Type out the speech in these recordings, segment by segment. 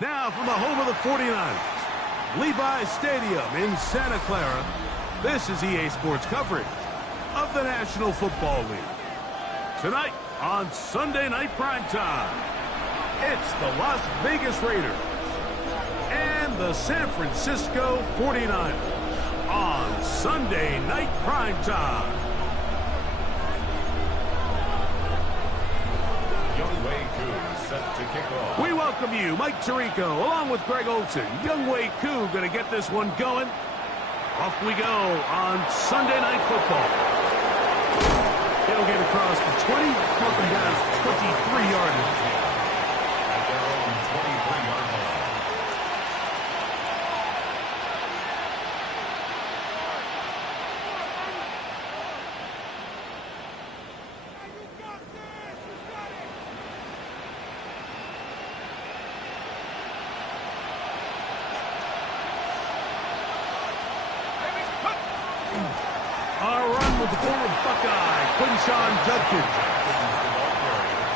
Now from the home of the 49ers, Levi's Stadium in Santa Clara, this is EA Sports coverage of the National Football League. Tonight on Sunday Night Primetime, it's the Las Vegas Raiders and the San Francisco 49ers on Sunday Night Primetime. We welcome you, Mike Tirico, along with Greg Olson. Younghoe Koo going to get this one going. Off we go on Sunday Night Football. He'll get across the 20, welcome down 23-yard line. At their own 23-yard line. The former Buckeye, Quinshon Judkins.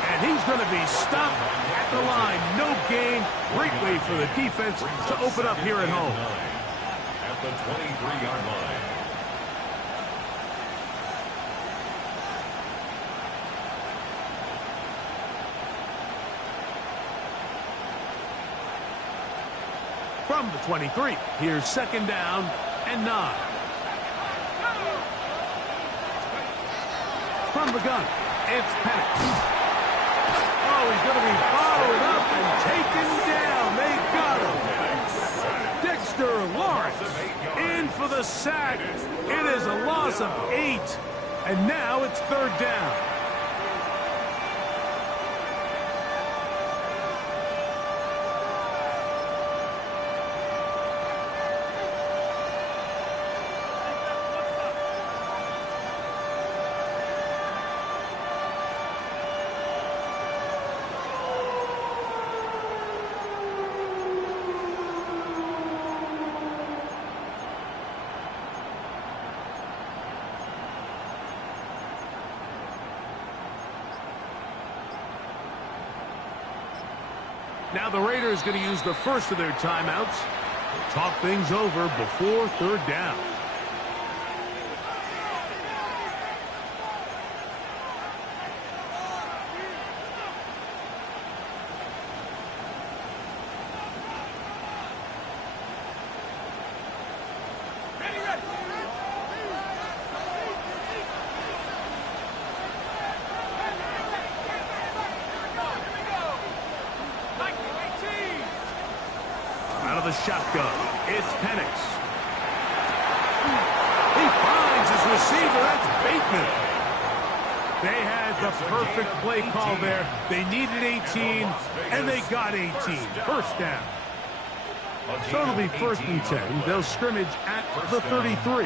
And he's going to be stopped at the line. No gain. Great way for the defense to open up here at home. At the 23-yard line. From the 23, here's second down and 9. From the gun, it's Penix. Oh, he's going to be followed up and taken down. They got him. Dexter Lawrence in for the sack. It is a loss of 8. And now it's third down. Now the Raiders going to use the first of their timeouts to talk things over before third down. Shotgun. It's Penix. He finds his receiver. That's Bateman. They had the perfect play call there. They needed 18, and they got 18. First down. So it'll be first and 10. They'll scrimmage at the 33.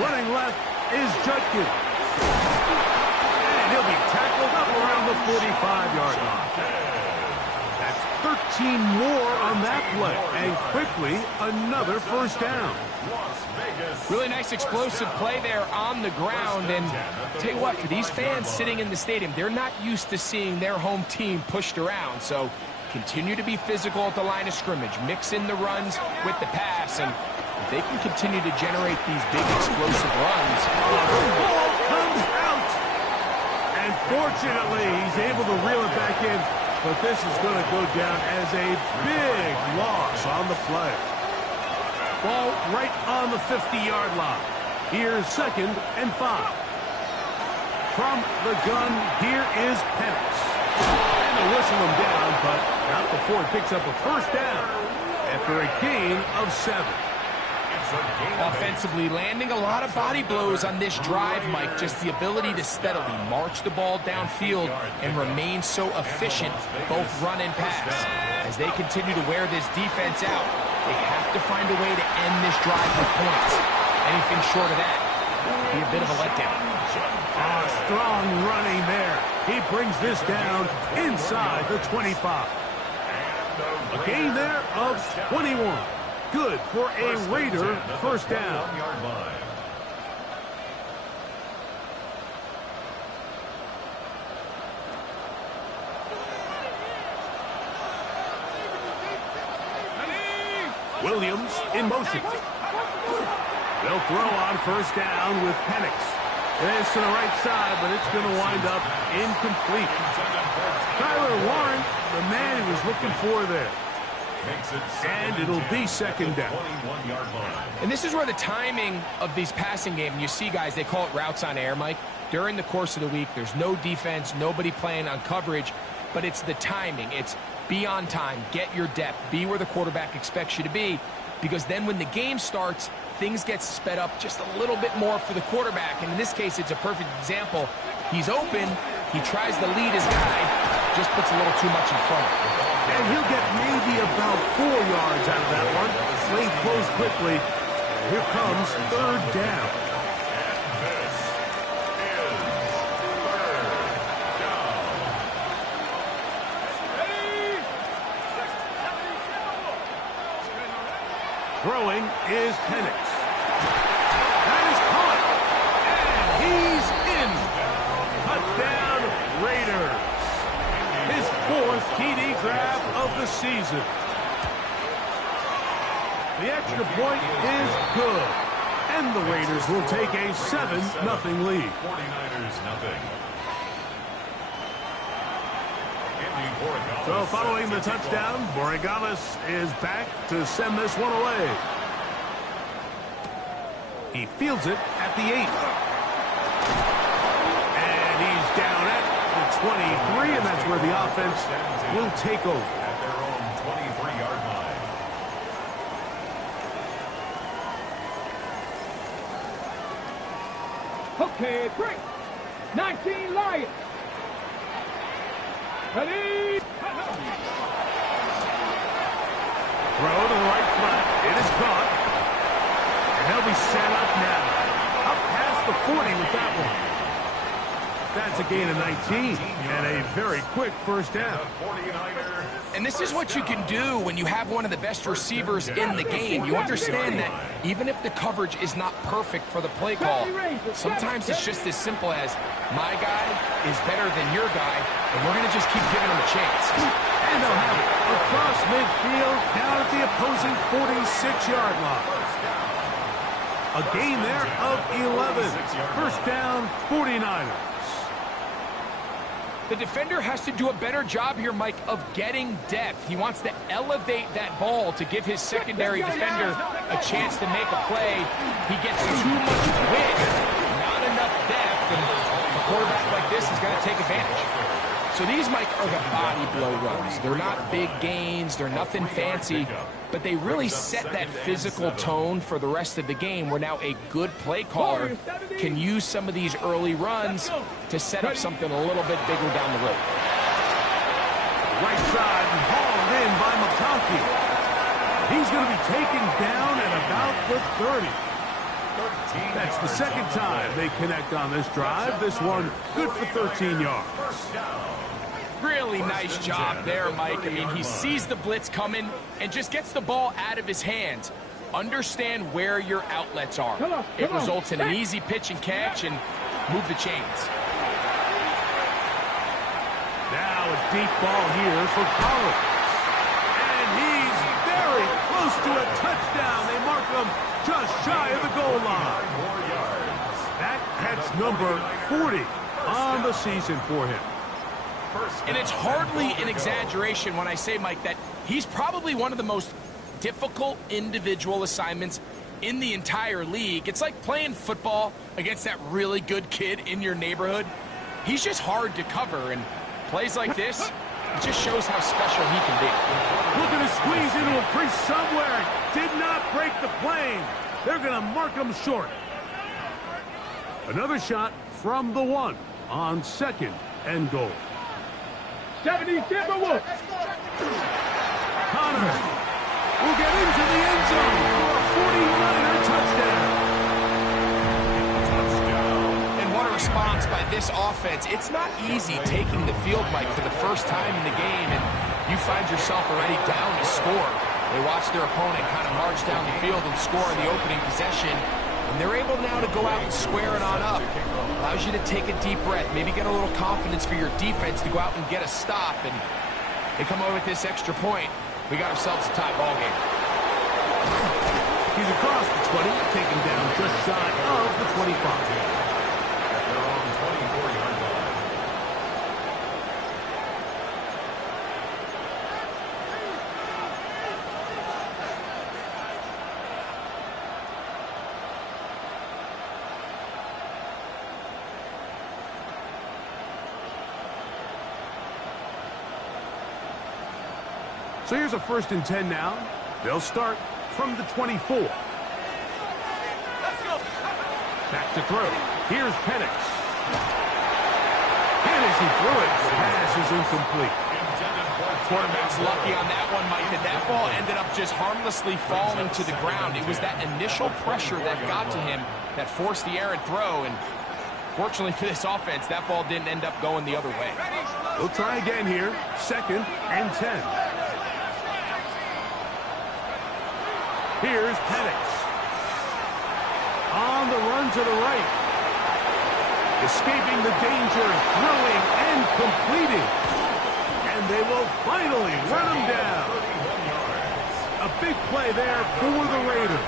Running left is Judkins. And he'll be tackled up around the 45-yard line. 13 more on that play, and quickly another first down. Really nice explosive play there on the ground, and tell you what, for these fans sitting in the stadium, they're not used to seeing their home team pushed around, so continue to be physical at the line of scrimmage, mix in the runs with the pass, and if they can continue to generate these big explosive runs. The ball comes out, and fortunately he's able to reel it back in. But this is going to go down as a big loss on the play. Ball right on the 50-yard line. Here's second and 5. From the gun, here is Penix. And they whistle him down, but not before he picks up a first down after a gain of 7. Offensively, landing a lot of body blows on this drive, Mike. Just the ability to steadily march the ball downfield and remain so efficient, both run and pass. As they continue to wear this defense out, they have to find a way to end this drive with points. Anything short of that would be a bit of a letdown. Strong running there. He brings this down inside the 25. A gain there of 21. Good for a Raider first down. Williams in motion. They'll throw on first down with Penix. This to the right side, but it's going to wind up incomplete. Tyler Warren, the man he was looking for there. And it'll be second down. And this is where the timing of these passing games, you see guys, they call it routes on air, Mike. During the course of the week, there's no defense, nobody playing on coverage, but it's the timing. It's be on time, get your depth, be where the quarterback expects you to be, because then when the game starts, things get sped up just a little bit more for the quarterback. And in this case, it's a perfect example. He's open, he tries to lead his guy, just puts a little too much in front. And he'll get maybe about 4 yards out of that one. Lane closed quickly. And here comes third down. Throwing is Penix. That is caught. And he's in. Touchdown, Raiders. His 4th TD grab of the season. The extra point is good. And the Raiders will take a 7-0 lead. 49ers nothing. So following the touchdown, Borregales is back to send this one away. He fields it at the 8. And he's down at the 23, and that's where the offense will take over. At their own 23-yard line. Okay, break. 19 Lions. Ready? Throw to the right flat. It is caught. And they'll be set up now. Up past the 40 with that one. That's a gain of 19 and a very quick first down. And this is what you can do when you have one of the best receivers in the game. You understand that even if the coverage is not perfect for the play call, sometimes it's just as simple as my guy is better than your guy, and we're going to just keep giving him a chance. And they'll have it across midfield down at the opposing 46-yard line. A gain there of 11. First down, 49ers. The defender has to do a better job here, Mike, of getting depth. He wants to elevate that ball to give his secondary defender a chance to make a play. He gets too much width, not enough depth, and a quarterback like this is going to take advantage. So these, Mike, are the body blow runs. They're not big gains. They're nothing fancy, but they really set that physical tone for the rest of the game where now a good play caller can use some of these early runs to set up something a little bit bigger down the road. Right side and hauled in by McConkey. He's going to be taken down at about the 30. That's the second time they connect on this drive. This one good for 13 yards. Really nice job there, Mike. I mean, he sees the blitz coming and just gets the ball out of his hands. Understand where your outlets are. It results in an easy pitch and catch and move the chains. Now a deep ball here for Collins. And he's very close to a touchdown. They mark him just shy of the goal line. That catch number 40 on the season for him. And it's hardly an exaggeration when I say, Mike, that he's probably one of the most difficult individual assignments in the entire league. It's like playing football against that really good kid in your neighborhood. He's just hard to cover, and plays like this, it just shows how special he can be. Looking to squeeze into a crease somewhere. Did not break the plane. They're going to mark him short. Another shot from the 1 on 2nd and goal. 70 Timberwolves. Connor will get into the end zone for a 49er touchdown. And what a response by this offense. It's not easy taking the field, Mike, for the first time in the game, and you find yourself already down to score. They watch their opponent kind of march down the field and score in the opening possession, and they're able now to go out and square it on up. Allows you to take a deep breath, maybe get a little confidence for your defense to go out and get a stop, and they come over with this extra point. We got ourselves a tie ball game. He's across the 20, taken down just shy of the 25. At their own 24-yard line. So here's a 1st and 10 now. They'll start from the 24. Back to throw. Here's Penix. And as he threw it, the pass is incomplete. Quarterback's lucky on that one, Mike, that that ball ended up just harmlessly falling to the ground. It was that initial pressure that got to him that forced the errant throw, and fortunately for this offense, that ball didn't end up going the other way. We'll try again here. 2nd and 10. Here's Penix. On the run to the right. Escaping the danger, throwing and completing. And they will finally run him down. A big play there for the Raiders.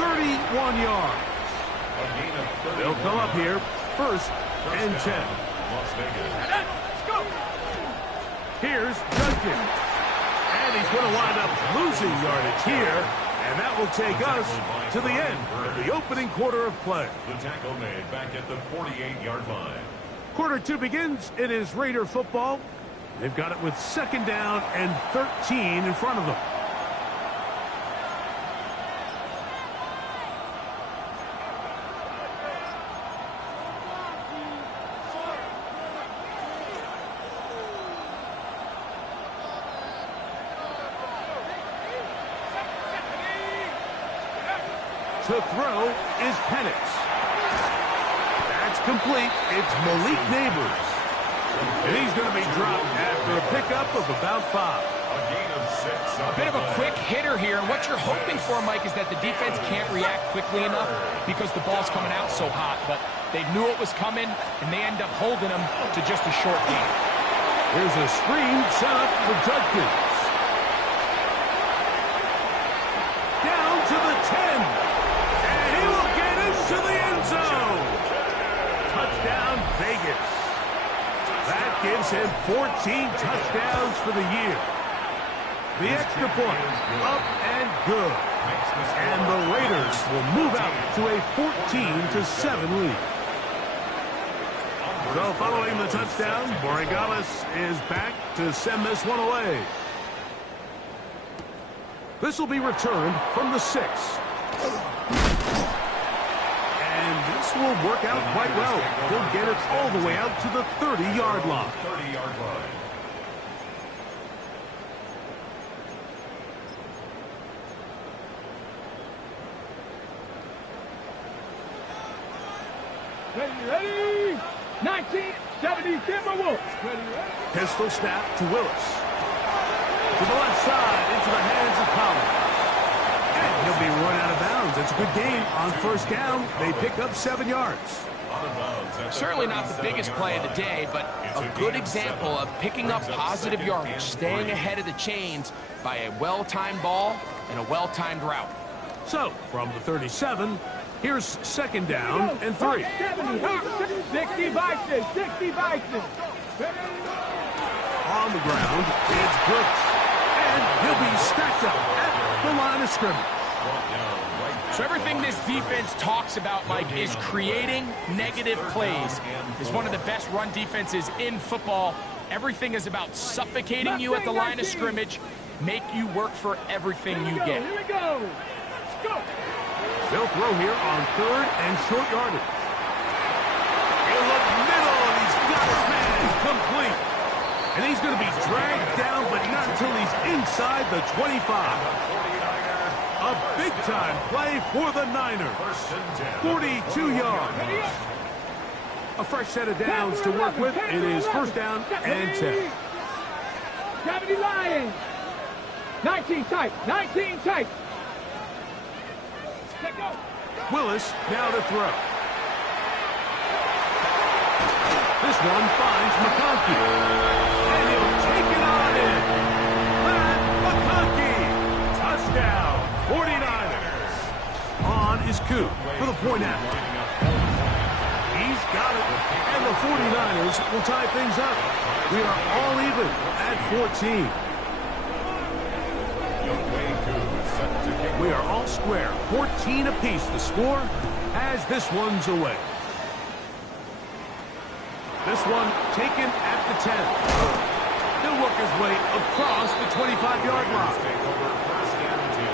31 yards. They'll come up here. 1st and 10. Here's Judkins. And he's going to wind up losing yardage here. And that will take us to the end of the opening quarter of play. The tackle made back at the 48-yard line. Quarter 2 begins. It is Raider football. They've got it with 2nd down and 13 in front of them. To throw is Penix. That's complete. It's Malik Neighbors. And he's going to be dropped after a pickup of about 5. A gain of 6. A bit of a quick hitter here, and what you're hoping for, Mike, is that the defense can't react quickly enough because the ball's coming out so hot. But they knew it was coming, and they end up holding them to just a short gain. Here's a screen set up for Judkins. Down to the 10. To the end zone. Touchdown, Vegas. That gives him 14 touchdowns for the year. The extra point, up and good. And the Raiders will move out to a 14-7 lead. So following the touchdown, Borregales is back to send this one away. This will be returned from the 6. And this will work out quite well. He'll get it all the way out to the 30-yard line. 30-yard line. Ready? 1970 Timberwolves. Ready? Pistol snap to Willis. To the left side, into the hands of Collins. And he'll be run out of bounds. It's a good game on 1st down. They pick up 7 yards. Certainly not the biggest play of the day, but a good example of picking up positive yardage, staying ahead of the chains by a well-timed ball and a well-timed route. So, from the 37, here's 2nd down and 3. 60 Bison, 60 Bison. On the ground, it's Brooks. And he'll be stacked up at the line of scrimmage. So everything this defense talks about, Mike, is creating negative plays. It's one of the best run defenses in football. Everything is about suffocating you at the line of scrimmage, make you work for everything you get. Here we go. Let's go. They'll throw here on 3rd and short yardage. He'll look middle, and he's got his man complete. And he's going to be dragged down, but not until he's inside the 25. A big-time play for the Niners. 42 yards. A fresh set of downs to work with. It is 1st down and 10. 70 Lions. 19 tight. 19 tight. Let go. Willis now to throw. This one finds McConkey. And he'll take it on in. Matt McConkey. Touchdown, 49ers. is Koo for the point after. He's got it, and the 49ers will tie things up. We are all even at 14. We are all square, 14 apiece. The score as this one's away. This one taken at the 10. He'll work his way across the 25-yard line. Take over first and 10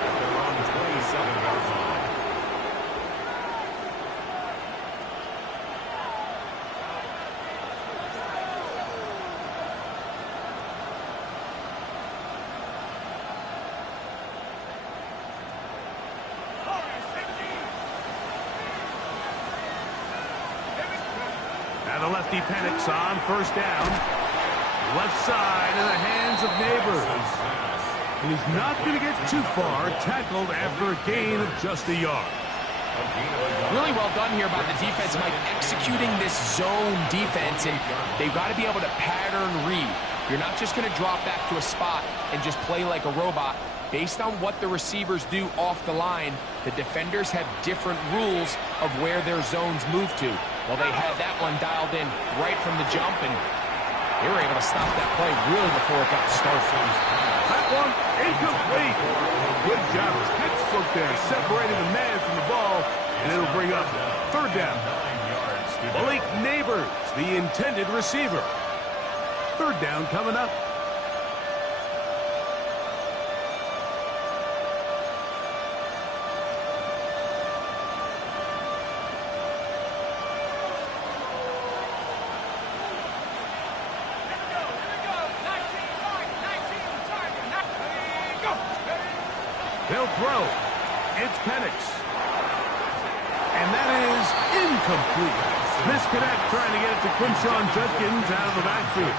at their own 27-yard line. Now the lefty panics on first down. Left side in the hands of Neighbors. He's not going to get too far. Tackled after a gain of just a yard. Really well done here by the defense, Mike, executing this zone defense, and they've got to be able to pattern read. You're not just going to drop back to a spot and just play like a robot. Based on what the receivers do off the line, the defenders have different rules of where their zones move to. Well, they had that one dialed in right from the jump, and they were able to stop that play really before it got started. That one incomplete. Good job. Textbook there, separating the man from the ball, and it'll bring up third down. Malik Neighbors, the intended receiver. Third down coming up. They'll throw. It's Penix. And that is incomplete. Misconnect trying to get it to Quinshon Judkins out of the backfield.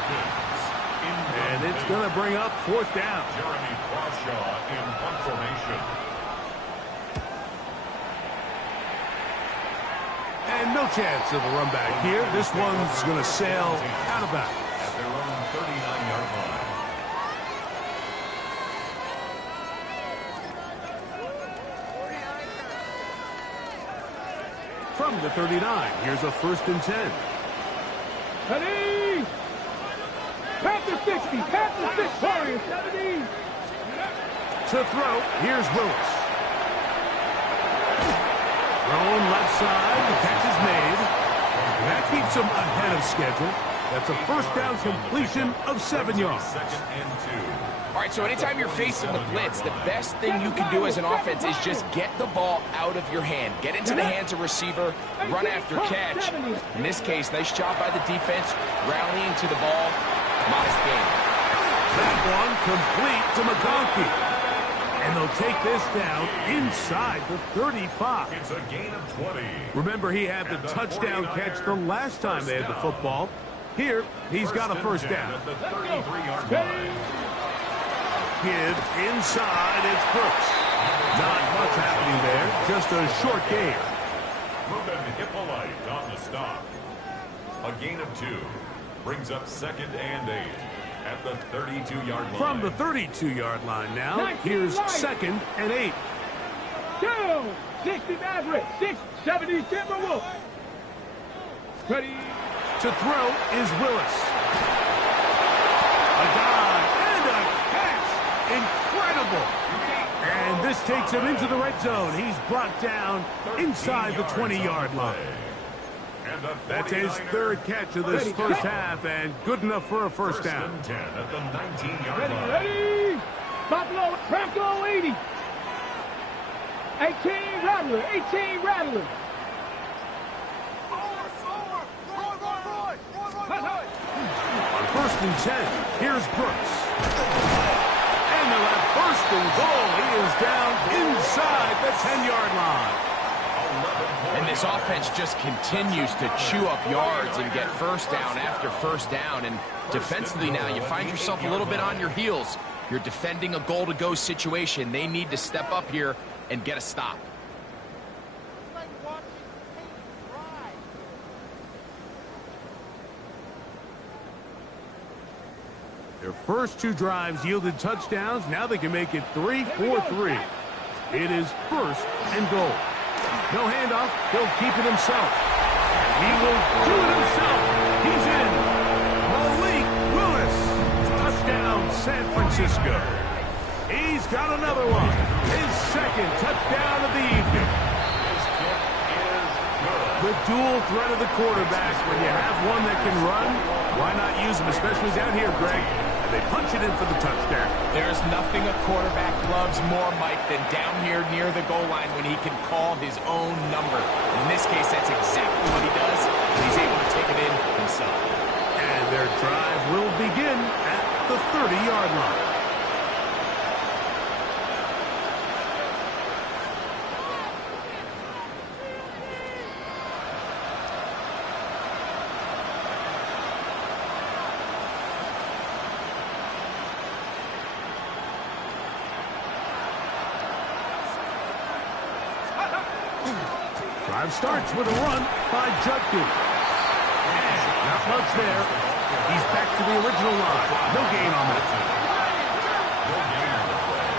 And it's going to bring up fourth down. Jeremy Crawshaw in punt formation. And no chance of a run back here. This one's going to sail out of bounds. At their own 39-yard line. From the 39, here's a first and 10. Ready? Panther 60, Panther 6, Warriors 70. To throw, here's Willis. Thrown left side, the catch is made. And that keeps him ahead of schedule. That's a first down completion of 7 yards. Second and 2. All right, so anytime you're facing the blitz, the best thing you can do as an offense is just get the ball out of your hand. Get into the hands of receiver, run after catch. In this case, nice job by the defense, rallying to the ball. Modest gain. That one complete to McConkey. And they'll take this down inside the 35. It's a gain of 20. Remember, he had the touchdown catch the last time they had the football. Here, he's got a first down. At the 33-yard line. Give inside, it's Brooks. Not much happening there, just a short gain. Ruben Hippolyte on the stop. A gain of 2 brings up second and 8 at the 32-yard line. From the 32-yard line now, here's second and 8. 2, 60 Maverick, 6, 70 Timberwolves. Ready? To throw is Willis. A dive and a catch. Incredible. And this takes him into the red zone. He's brought down inside the 20-yard line. That's his third catch of this first half, and good enough for a first down. 10 at the 19-yard Ready, line. ready? Buffalo, Bronco 80. 18 Rattler, 18 Rattler. On first and 10, here's Brooks. And they'll have first and goal. He is down inside the 10-yard line. And this offense just continues to chew up yards and get first down after first down. And defensively now, you find yourself a little bit on your heels. You're defending a goal-to-go situation. They need to step up here and get a stop. Their first two drives yielded touchdowns. Now they can make it 3-4-3. It is 1st and goal. No handoff. He'll keep it himself. He will do it himself. He's in. Malik Willis. Touchdown, San Francisco. He's got another one. His 2nd touchdown of the evening. The dual threat of the quarterback. When you have one that can run, why not use him, especially down here, Greg? And they punch it in for the touchdown. There's nothing a quarterback loves more, Mike, than down here near the goal line when he can call his own number. In this case, that's exactly what he does, and he's able to take it in himself. And their drive will begin at the 30-yard line. Drive starts with a run by Judkins. And not much there. He's back to the original line. No gain on that. No gain on the play.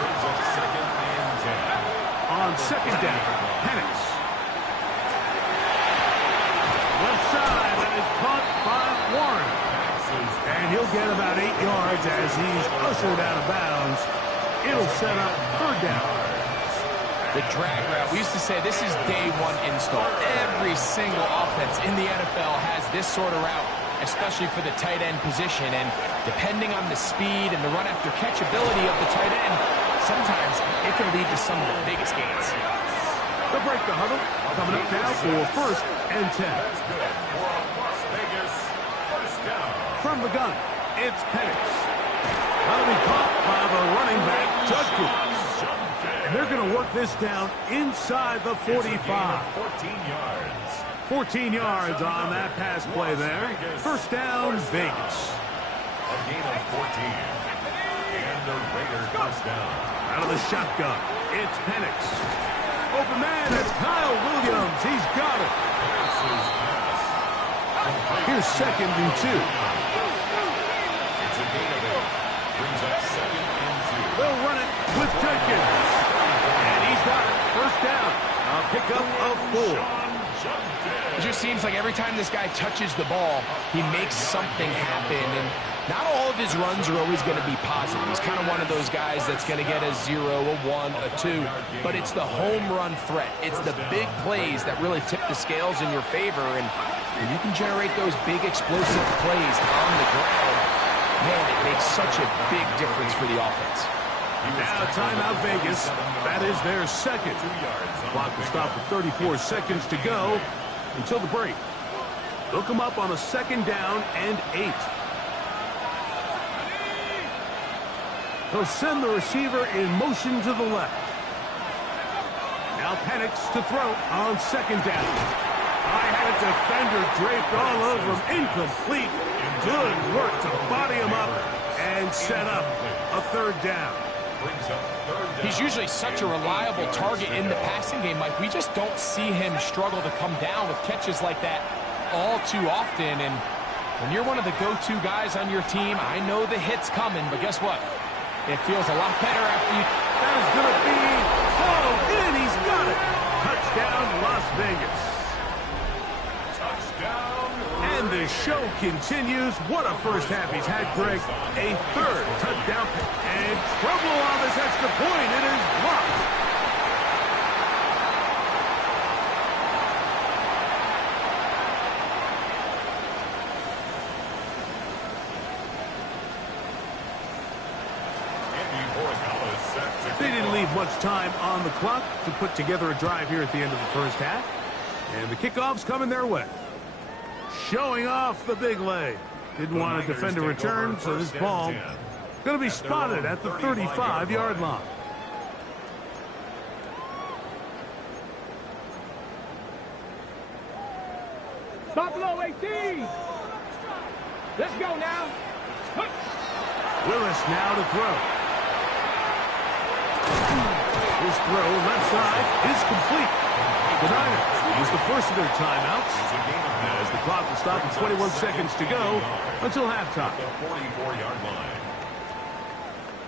Brings up 2nd and 10. On 2nd down, Penix. Left side, that is caught by Warren. And he'll get about 8 yards as he's ushered out of bounds. It'll set up 3rd down. The drag route. We used to say this is day one install. Every single offense in the NFL has this sort of route, especially for the tight end position. And depending on the speed and the run after catch ability of the tight end, sometimes it can lead to some of the biggest gains. They'll break the huddle. Coming up now for 1st and 10. That's good for a Las Vegas 1st down. From the gun, it's Penix. That'll be caught by the running back, Judkins. And they're going to work this down inside the 45. 14 yards. 14 yards on that pass play there. 1st down, Vegas. A gain of 14. And the Raiders goes down. Out of the shotgun, it's Penix. Open man, it's Kyle Williams. He's got it. Here's 2nd and 2. It's a gain of 8. Brings up 2nd and 2. They'll run it with Jenkins. And he's got it. 1st down. A pickup of 4. It just seems like every time this guy touches the ball, he makes something happen. And not all of his runs are always going to be positive. He's kind of one of those guys that's going to get a 0, a 1, a 2. But it's the home run threat. It's the big plays that really tip the scales in your favor. And when you can generate those big explosive plays on the ground, man, it makes such a big difference for the offense. Now timeout Vegas. That is their 2nd. Clock will stop with 34 seconds to go until the break. They'll come up on a 2nd down and 8. They'll send the receiver in motion to the left. Now Penix to throw on 2nd down. I had a defender draped all over him. Incomplete. Good work to body him up and set up a 3rd down. He's usually such a reliable target in the passing game, Mike. We just don't see him struggle to come down with catches like that all too often. And when you're one of the go-to guys on your team, I know the hit's coming, but guess what? It feels a lot better after you... That is going to be hauled in. He's got it. Touchdown, Las Vegas. And the show continues. What a 1st half he's had, Greg. A 3rd touchdown. And trouble on this extra point. It is blocked. They didn't leave much time on the clock to put together a drive here at the end of the 1st half. And the kickoff's coming their way. Showing off the big leg. Didn't want to defend a return, so this ball going to be spotted at the 35-yard line. Stop below 18. Let's go now. Willis now to throw. His throw left side is complete. The Niners use the first of their timeouts as the clock will stop with 21 seconds to go until halftime. The 44-yard line.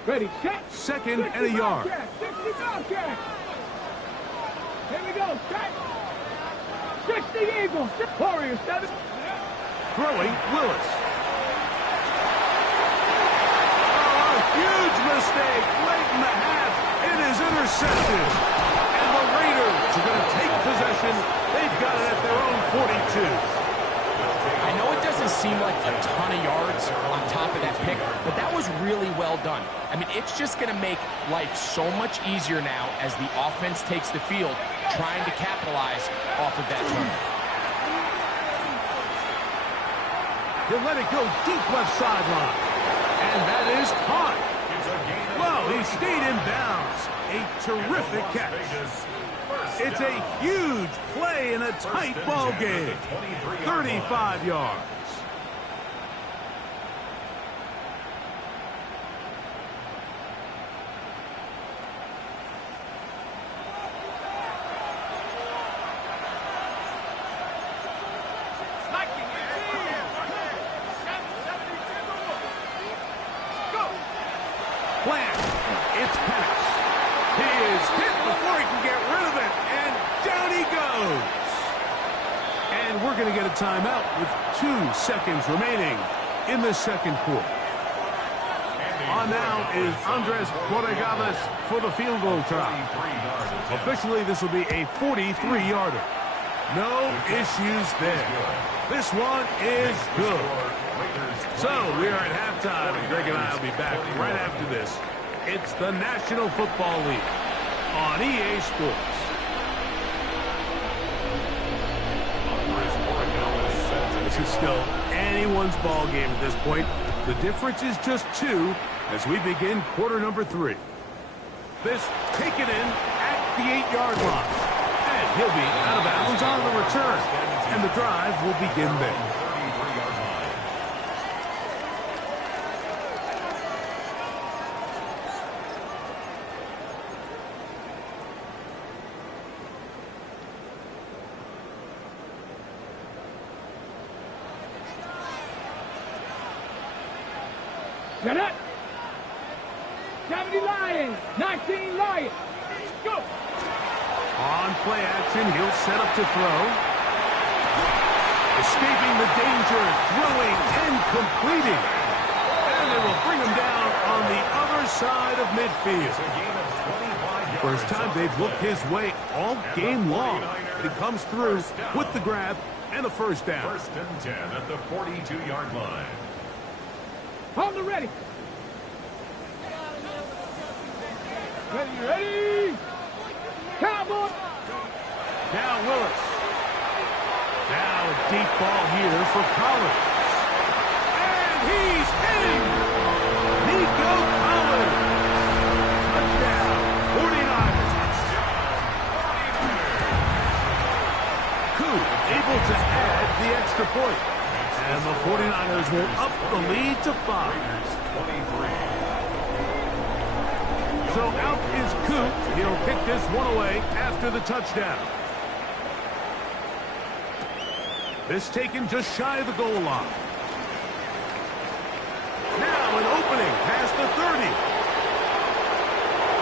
Ready, set. 2nd and a yard. 60 Bobcat. Here we go, set. 60 Eagles. Warriors, 7. Throwing, Willis. Oh, a huge mistake late in the half. It is intercepted. And the Raiders are going to take possession. They've got it at their own 42. I know it doesn't seem like a ton of yards on top of that pick, but that was really well done. I mean, it's just going to make life so much easier now as the offense takes the field, trying to capitalize off of that turnover. He'll let it go deep left sideline. And that is caught. Well, he stayed in bounds. A terrific catch. It's a huge play in a tight ball game. 35 yards. Plant. It's Penix. He is hit before he can get rid of it, and down he goes. And we're going to get a timeout with 2 seconds remaining in the second quarter. On now is Andres Borregales for the field goal try. Officially, this will be a 43-yarder. No issues there. This one is good. So, we are at halftime, and Greg and I will be back right after this. It's the National Football League on EA Sports. This is still anyone's ball game at this point. The difference is just 2 as we begin quarter number 3. This taken in at the 8-yard line. And he'll be out of bounds on the return. And the drive will begin there. Get it. 70 Lions, 19 Lions. Go. On play action, he'll set up to throw. Escaping the danger, throwing and completing. And they will bring him down on the other side of midfield. First time they've looked his way all game long. He comes through with the grab and a first down. 1st and 10 at the 42-yard line. Hold it ready. Ready. Cowboy. Now Willis. Now a deep ball here for Collins. And he's in. Nico Collins. Touchdown. 49ers. Coup able to add the extra point. And the 49ers will up the lead to 5. So out is Coop. He'll kick this one away after the touchdown. This taken just shy of the goal line. Now an opening past the 30.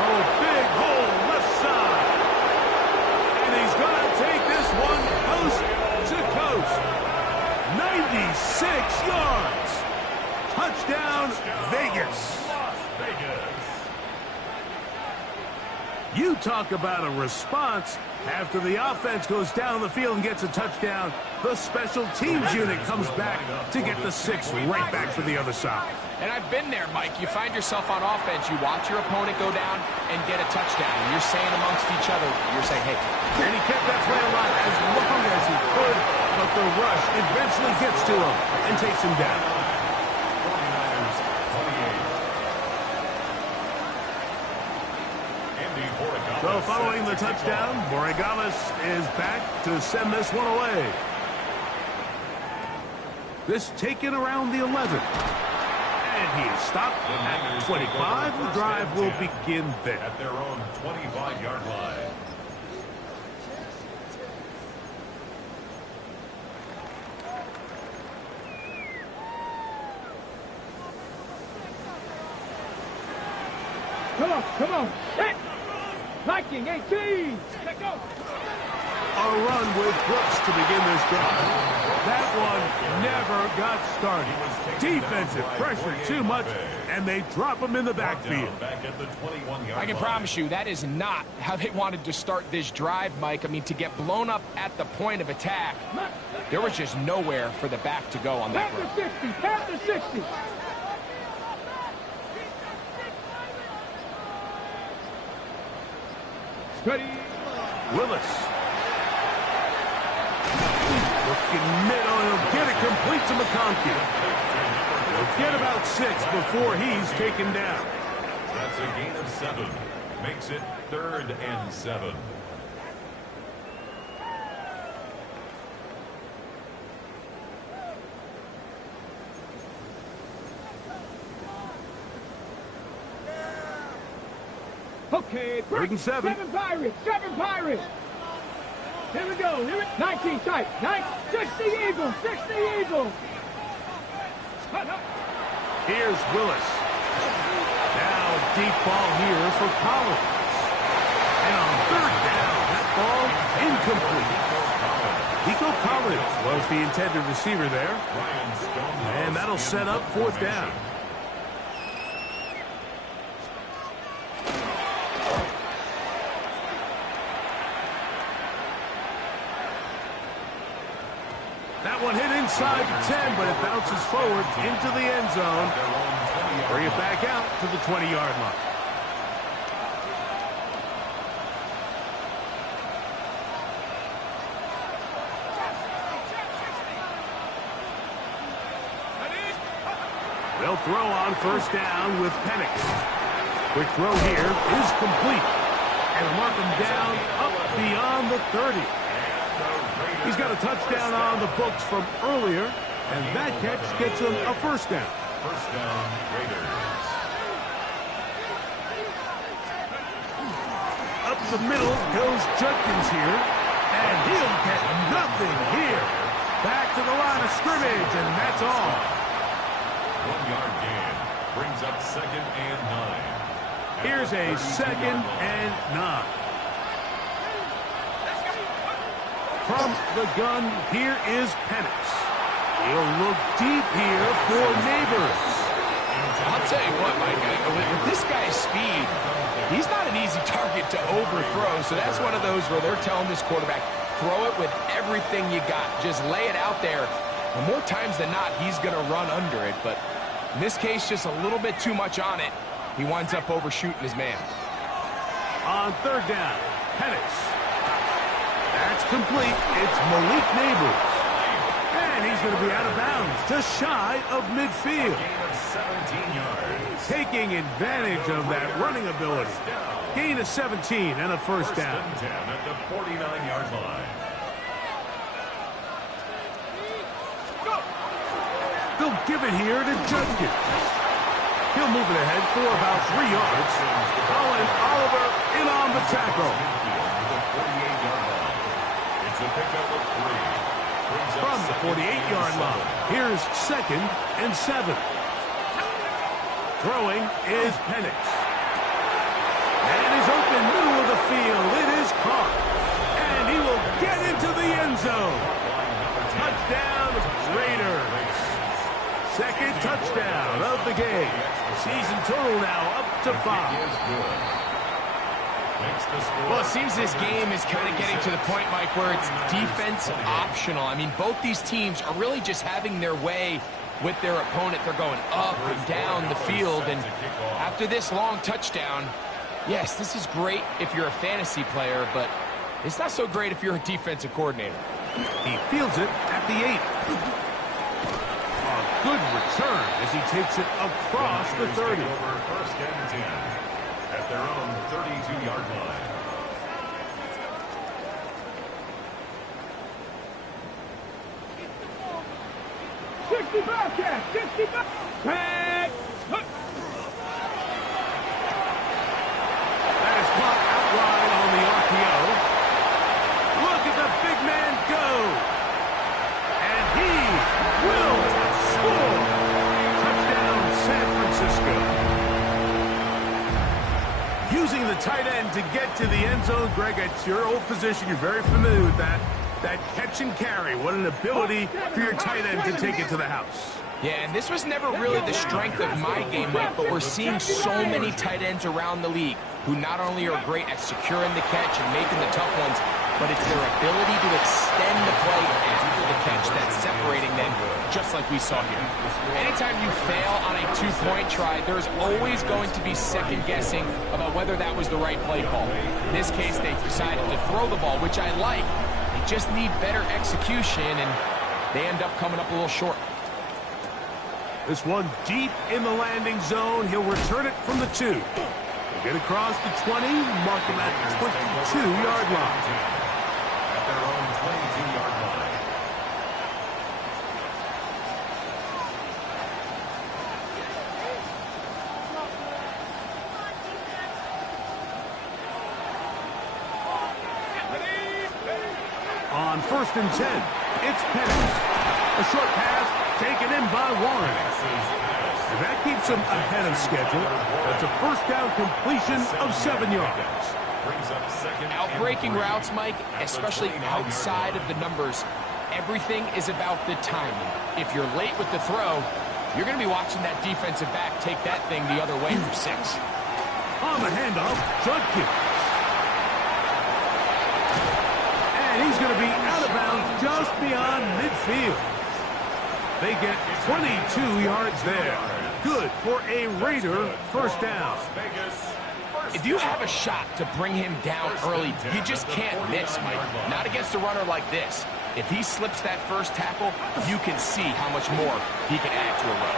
Oh, big hole left side. And he's going to take this one coast to coast. 96 yards. Touchdown, Vegas. You talk about a response. After the offense goes down the field and gets a touchdown, the special teams unit comes back to get the 6 right back for the other side. And I've been there, Mike. You find yourself on offense, you watch your opponent go down and get a touchdown. And you're saying amongst each other, you're saying, hey. And he kept that play alive as long as he could, but the rush eventually gets to him and takes him down. So following the touchdown, Borregales is back to send this one away. This taken around the 11. And he is stopped at 25. The drive will begin there. At their own 25-yard line. off. Come on. Hit. Viking 18. Let go. A run with Brooks to begin this drive. That one never got started. Defensive pressure too much, and they drop him in the backfield. I can promise you that is not how they wanted to start this drive, Mike. I mean, to get blown up at the point of attack, there was just nowhere for the back to go on that run. Panther 60. Ready. Willis. Looking middle, he'll get it complete to McConkey. He'll get about 6 before he's taken down. That's a gain of 7. Makes it 3rd and 7. Okay, 3rd and 7. 7 Pirates. 7 Pirates. Here we go. 19 tight. 60 Eagles. 60 Eagles. Here's Willis. Now a deep ball here for Collins. And on 3rd down, that ball incomplete. Nico Collins was the intended receiver there. And that'll set up 4th down. That one hit inside the 10, but it bounces forward into the end zone. Bring it back out to the 20-yard line. They'll throw on 1st down with Penix. Quick throw here is complete. And they'll mark him down up beyond the 30. He's got a touchdown on the books from earlier, and that catch gets him a 1st down. 1st down, Raiders. Up the middle goes Judkins here, and he'll get nothing here. Back to the line of scrimmage, and that's all. 1-yard gain brings up 2nd and 9. Here's a 2nd and 9. From the gun, here is Penix. He'll look deep here for Neighbors. I'll tell you what, Mike, with this guy's speed, he's not an easy target to overthrow, so that's one of those where they're telling this quarterback, throw it with everything you got. Just lay it out there. And more times than not, he's going to run under it, but in this case, just a little bit too much on it. He winds up overshooting his man. On 3rd down, Penix. That's complete. It's Malik Neighbors. And he's going to be out of bounds, just shy of midfield. Gain of 17 yards. Taking advantage of that running ability. Gain of 17 and a 1st down. 1st and 10 at the 49-yard line. They'll give it here to Judkins. He'll move it ahead for about 3 yards. Colin Oliver in on the tackle. It's a pickup of 3. From the 48-yard line, here's 2nd and 7. Throwing is Penix. And he's open middle of the field. It is caught. And he will get into the end zone. Touchdown, Raiders. 2nd touchdown of the game. Season total now up to 5. Well, it seems this game is kind of getting to the point, Mike, where it's defense optional. I mean, both these teams are really just having their way with their opponent. They're going up and down the field, and after this long touchdown, yes, this is great if you're a fantasy player, but it's not so great if you're a defensive coordinator. He fields it at the 8. A good return as he takes it across the 30. 1st and 10 at their own 32-yard line. Bobcat, 60 Bobcat. That is caught outright on the RPO. Look at the big man go. And he will score. Touchdown, San Francisco. Using the tight end to get to the end zone, Greg, it's your old position. You're very familiar with that. That catch and carry. What an ability for your tight end to take it to the house. Yeah, and this was never really the strength of my game, Mike, but we're seeing so many tight ends around the league who not only are great at securing the catch and making the tough ones, but it's their ability to extend the play after the catch that's separating them, just like we saw here. Anytime you fail on a two-point try, there's always going to be second-guessing about whether that was the right play call. In this case, they decided to throw the ball, which I like. They just need better execution, and they end up coming up a little short. This one deep in the landing zone. He'll return it from the 2. He'll get across the 20, mark him at the 22-yard line. At their own 22-yard line. On 1st and 10, it's Penix. A short pass taken in by Warren. And that keeps him ahead of schedule. That's a first down completion of 7 yards. Outbreaking routes, Mike, especially outside of the numbers, everything is about the timing. If you're late with the throw, you're going to be watching that defensive back take that thing the other way for 6. On the handoff, Judkins. And he's going to be out of bounds just beyond midfield. They get 22 yards there. Good for a Raider first down. If you have a shot to bring him down early, you just can't miss, Mike. Not against a runner like this. If he slips that first tackle, you can see how much more he can add to a run.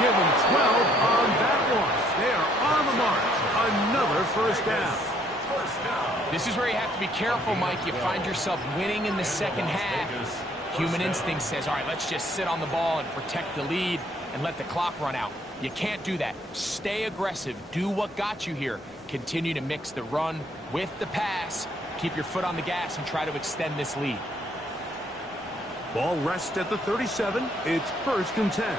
Give him 12 on that one. They are on the mark. Another first down. This is where you have to be careful, Mike. You find yourself winning in the second half. Human instinct says, all right, let's just sit on the ball and protect the lead and let the clock run out. You can't do that. Stay aggressive. Do what got you here. Continue to mix the run with the pass. Keep your foot on the gas and try to extend this lead. Ball rests at the 37. It's 1st and 10.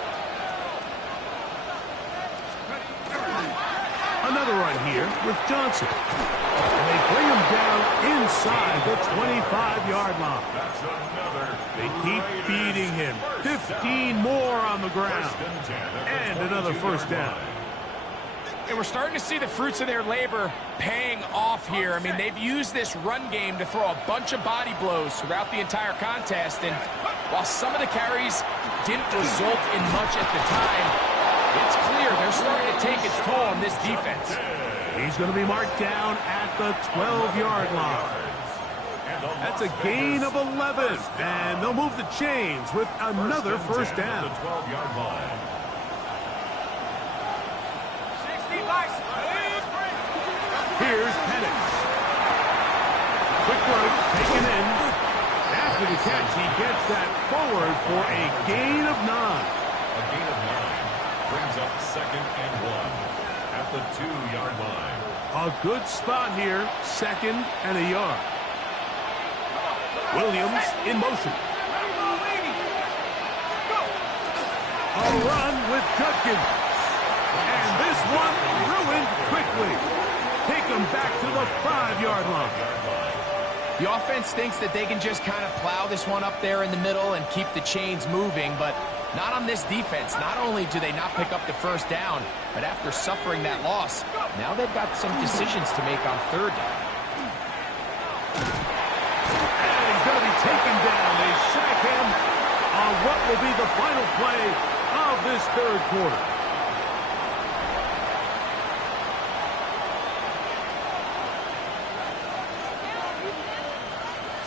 Another run here with Johnson. And they bring him down inside the 25-yard line. They keep feeding him. 15 more on the ground. And another first down. And we're starting to see the fruits of their labor paying off here. I mean, they've used this run game to throw a bunch of body blows throughout the entire contest. And while some of the carries didn't result in much at the time, it's clear they're starting to take its toll on this defense. He's going to be marked down at the 12-yard line. That's a gain of 11. And they'll move the chains with another first down. Here's Penix. Quick break, taken in. After the catch, he gets that forward for a gain of 9. A gain of 9 brings up 2nd and 1 at the 2-yard line. A good spot here, 2nd and a yard. Williams in motion. A run with Judkins. And this one ruined quickly. Take them back to the 5-yard line. The offense thinks that they can just kind of plow this one up there in the middle and keep the chains moving, but not on this defense. Not only do they not pick up the first down, but after suffering that loss, now they've got some decisions to make on 3rd down. And he's going to be taken down. They sack him on what will be the final play of this 3rd quarter.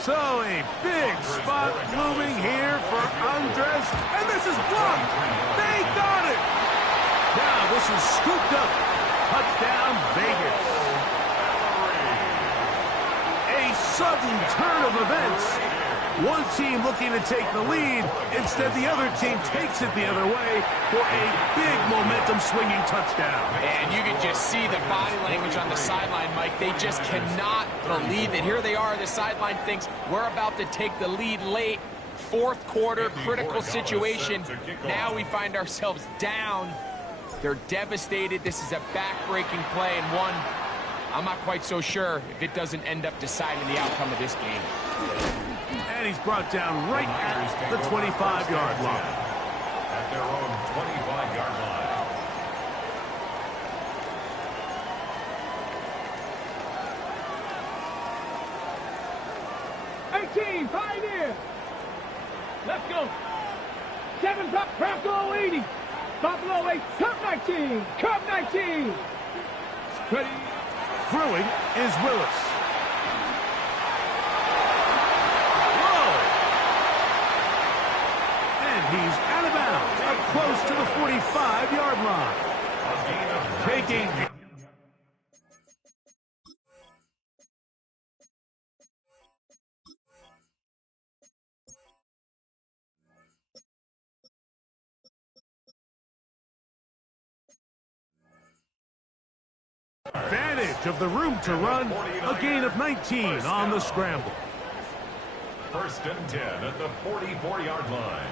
So a big spot looming here for Andres. And this is blocked. They got it. Now this is scooped up. Touchdown, Vegas. A sudden turn of events. One team looking to take the lead. Instead, the other team takes it the other way for a big momentum-swinging touchdown. And you can just see the body language on the sideline, Mike. They just cannot believe it. Here they are. The sideline thinks we're about to take the lead late. 4th quarter, critical situation. Now we find ourselves down They're devastated. This is a back-breaking play, and one, I'm not quite so sure if it doesn't end up deciding the outcome of this game. And he's brought down right at the 25-yard line. At their own 25-yard line. Pioneer. Let's go. 7 top, Bronco 80. Buffalo 8, Cub 19. Cub 19. Ready. Throwing is Willis. Whoa! And he's out of bounds, up close to the 45-yard line. Taking... advantage of the room to run, a gain of 19 on the scramble. 1st and 10 at the 44-yard line.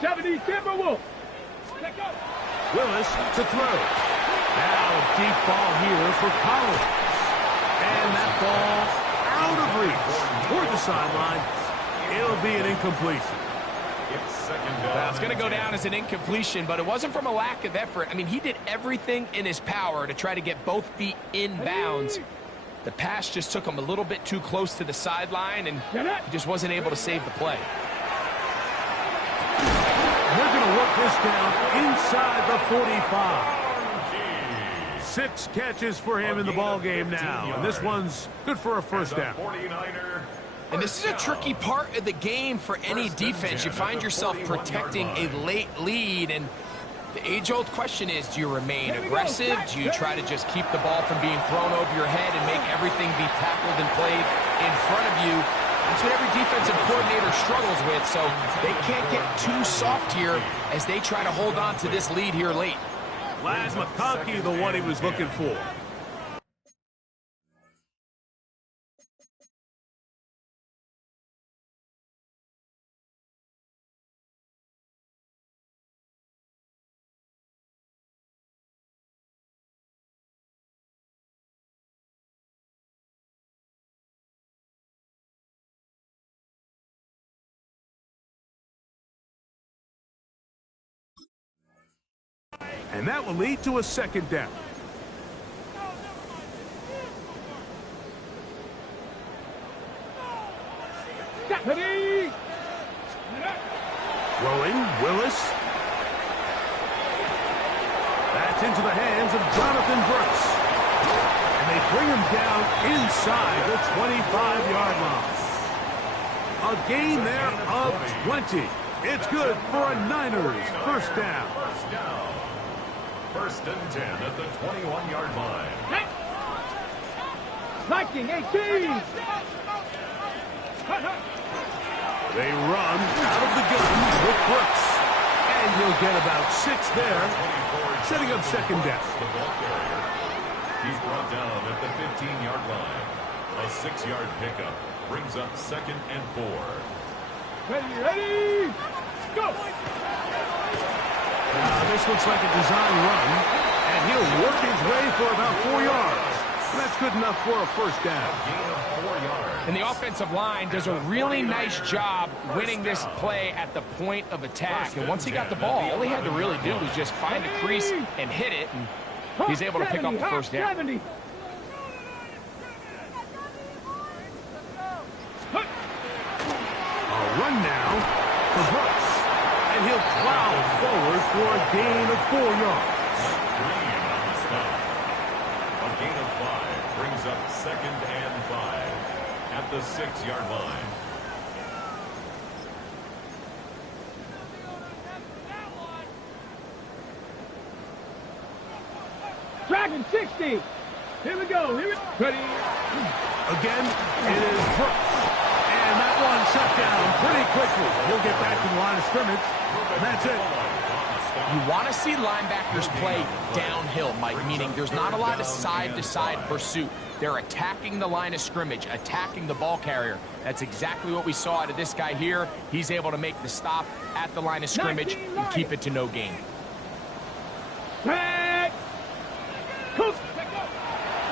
70 Timberwolves. Willis to throw. Now a deep ball here for Collins. And that ball out of reach toward the sideline. It'll be an incompletion. Well, it's going to go down as an incompletion, but it wasn't from a lack of effort. I mean, he did everything in his power to try to get both feet in bounds. The pass just took him a little bit too close to the sideline, and he just wasn't able to save the play. They're going to work this down inside the 45. 6 catches for him in the ball game now, and this one's good for a first down. And this is a tricky part of the game for any defense. You find yourself protecting a late lead, and the age-old question is, do you remain aggressive? Do you try to just keep the ball from being thrown over your head and make everything be tackled and played in front of you? That's what every defensive coordinator struggles with, so they can't get too soft here as they try to hold on to this lead here late. Ladd McConkey, the one he was looking for. And that will lead to a second down. Throwing, Willis. That's into the hands of Jonathan Brooks. And they bring him down inside the 25-yard line. A gain there of 20. It's good for a Niners first down. 1st and 10 at the 21-yard line. 19-18. They run out of the gun with Brooks. And he'll get about 6 there, setting up second down. The ball carrier. He's brought down at the 15-yard line. A 6-yard pickup brings up 2nd and 4. Ready, go! This looks like a design run, and he'll work his way for about 4 yards. That's good enough for a first down. And the offensive line does a really nice job winning this play at the point of attack. And once he got the ball, all he had to really do was just find a crease and hit it, and he's able to pick up the first down. A run now for Brooks. And he'll plow forward for a gain of 4 yards. A gain of 5 brings up 2nd and 5 at the 6-yard line. Dragon 60. Here we go. Ready. Again, it is Brooks. And And that one shut down pretty quickly. He'll get back to the line of scrimmage, and that's it. You want to see linebackers play downhill, Mike, meaning there's not a lot of side-to-side pursuit. They're attacking the line of scrimmage, attacking the ball carrier. That's exactly what we saw out of this guy here. He's able to make the stop at the line of scrimmage and keep it to no gain.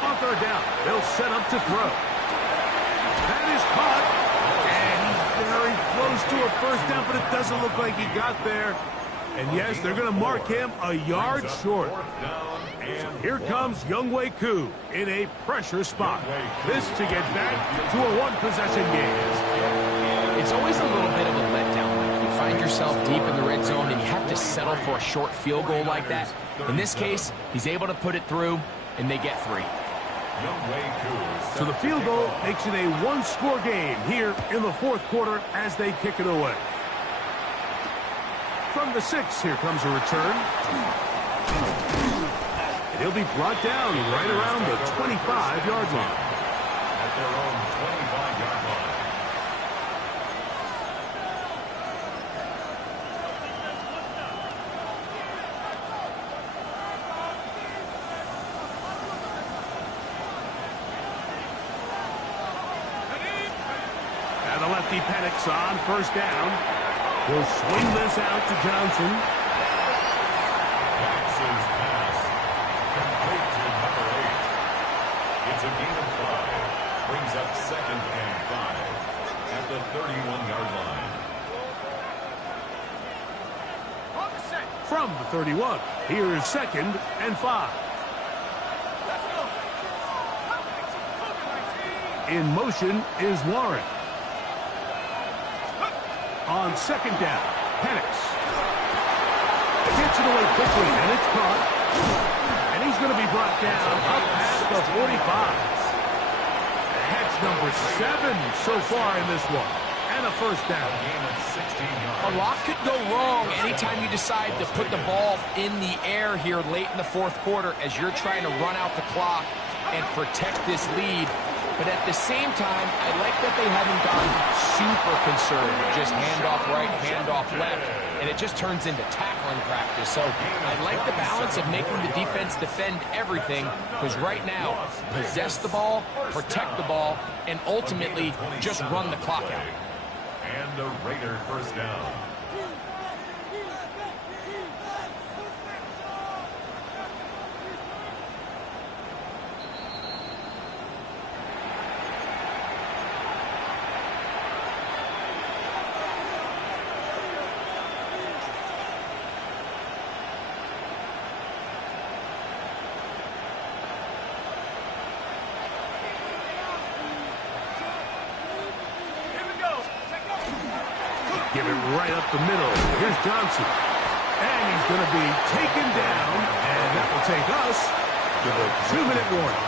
On third down, they'll set up to throw. That is caught, and he's very close to a first down, but it doesn't look like he got there. And yes, they're going to mark him a yard short. Here comes Younghoe Koo in a pressure spot. This to get back to a one-possession game. It's always a little bit of a letdown, Mike. You find yourself deep in the red zone, and you have to settle for a short field goal like that. In this case, he's able to put it through, and they get 3. So the field goal makes it a one-score game here in the fourth quarter as they kick it away. From the 6, here comes a return. And he'll be brought down right around the 25-yard line. At their own 25-yard line. And the lefty Penix on first down. He'll swing this out to Johnson. Penix's pass complete to number 8. It's a gain of 5. Brings up 2nd and 5 at the 31-yard line. From the 31, here's 2nd and 5. In motion is Warren. On 2nd down, Penix gets it away quickly, and it's caught. And he's going to be brought down up past the 45. Catch number 7 so far in this one. And a first down. A lot could go wrong anytime you decide to put the ball in the air here late in the fourth quarter as you're trying to run out the clock and protect this lead. But at the same time, I like that they haven't gone super conservative. Just handoff right, handoff left, and it just turns into tackling practice. So I like the balance of making the defense defend everything, because right now, possess the ball, protect the ball, and ultimately just run the clock out. And a Raider first down. Give it right up the middle. Here's Johnson. And he's going to be taken down. And that will take us to the 2-minute warning.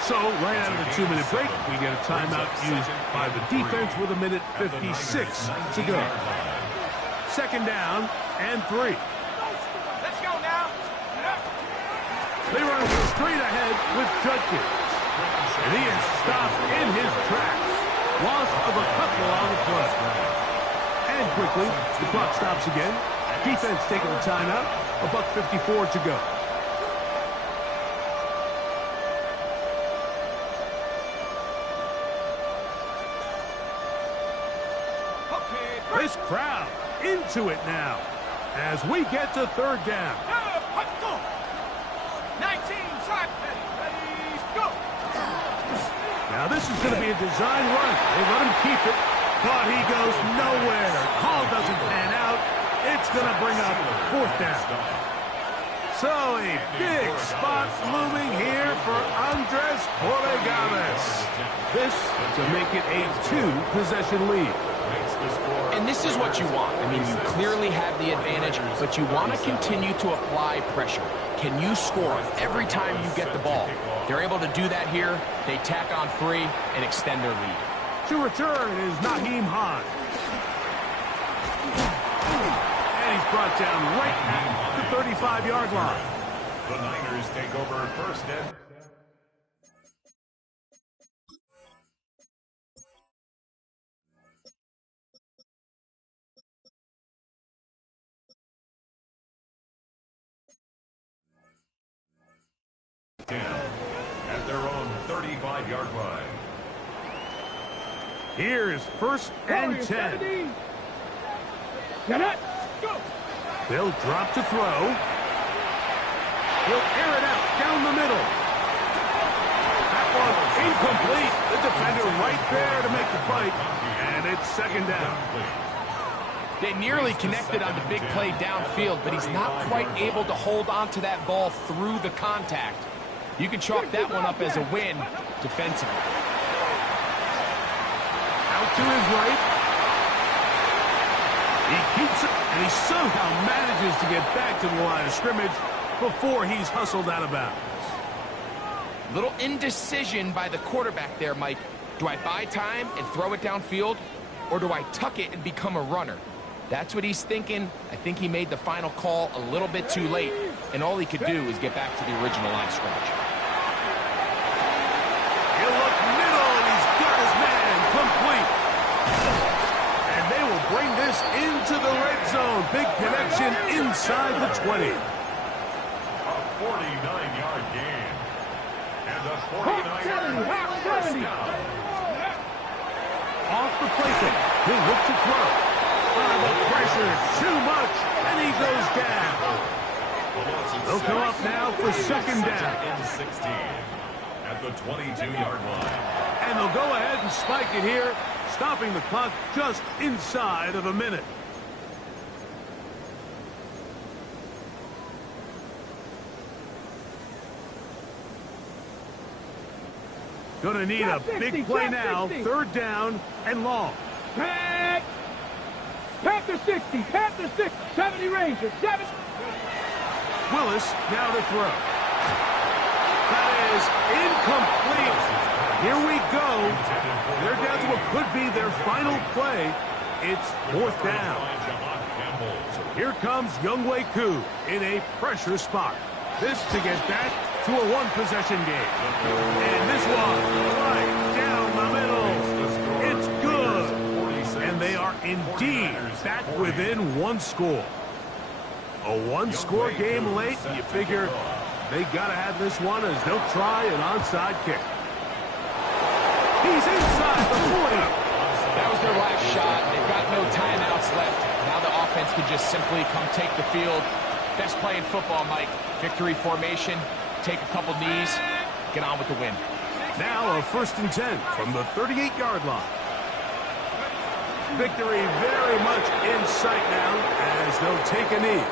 So, right out of the 2-minute break, we get a timeout used by the defense with 1:56 to go. 2nd down and 3. Let's go now. They run straight ahead with Judkins. And he is stopped in his tracks. Loss of a couple on the play. And quickly, the clock stops again. Defense taking a timeout. $1:54 to go. This crowd into it now as we get to 3rd down. 19, try. Ready, go. Now this is going to be a design run. They let him keep it, but he goes nowhere. Call doesn't pan out. It's going to bring up 4th down. So a big spot looming here for Andres Borregaves. This to make it a 2-possession lead. And this is what you want. I mean, you clearly have the advantage, but you want to continue to apply pressure. Can you score every time you get the ball? They're able to do that here. They tack on 3 and extend their lead. To return is Nyheim Hines. And he's brought down right at the 35-yard line. The Niners take over 1st and 5-yard line. Here's first and 10. Get it. Go. They'll drop to throw. He'll air it out down the middle. That one incomplete. The defender right there to make the fight. And it's second down. They nearly connected on the big play downfield, but he's not quite able to hold on to that ball through the contact. You can chalk that one up as a win defensively. Out to his right. He keeps it, and he somehow manages to get back to the line of scrimmage before he's hustled out of bounds. Little indecision by the quarterback there, Mike. Do I buy time and throw it downfield, or do I tuck it and become a runner? That's what he's thinking. I think he made the final call a little bit too late, and all he could do is get back to the original line of scrimmage. He'll look middle, and he's got his man complete. And they will bring this into the red zone. Big connection inside the 20. A 49-yard gain. And the 49ers first down. Off the plaything. He'll look to throw. The pressure too much, and he goes down. They'll come up now for second down. 16 at the 22-yard line. And they'll go ahead and spike it here, stopping the clock just inside of a minute. Gonna need a big play now. Third down and long. Panther 60, Panther 60, 70 Rangers, 7. Willis now to throw. That is incomplete. Here we go. They're down to what could be their final play. It's fourth down. So here comes Younghoe Koo in a pressure spot. This to get back to a one-possession game. And this one right down the middle. It's good. And they are indeed back within one score. A one-score game late, you figure they got to have this one as they'll try an onside kick. He's inside the 40. That was their last shot. They've got no timeouts left. Now the offense can just simply come take the field. Best play in football, Mike. Victory formation, take a couple knees, get on with the win. Now a first and 10 from the 38-yard line. Victory very much in sight now as they'll take a knee.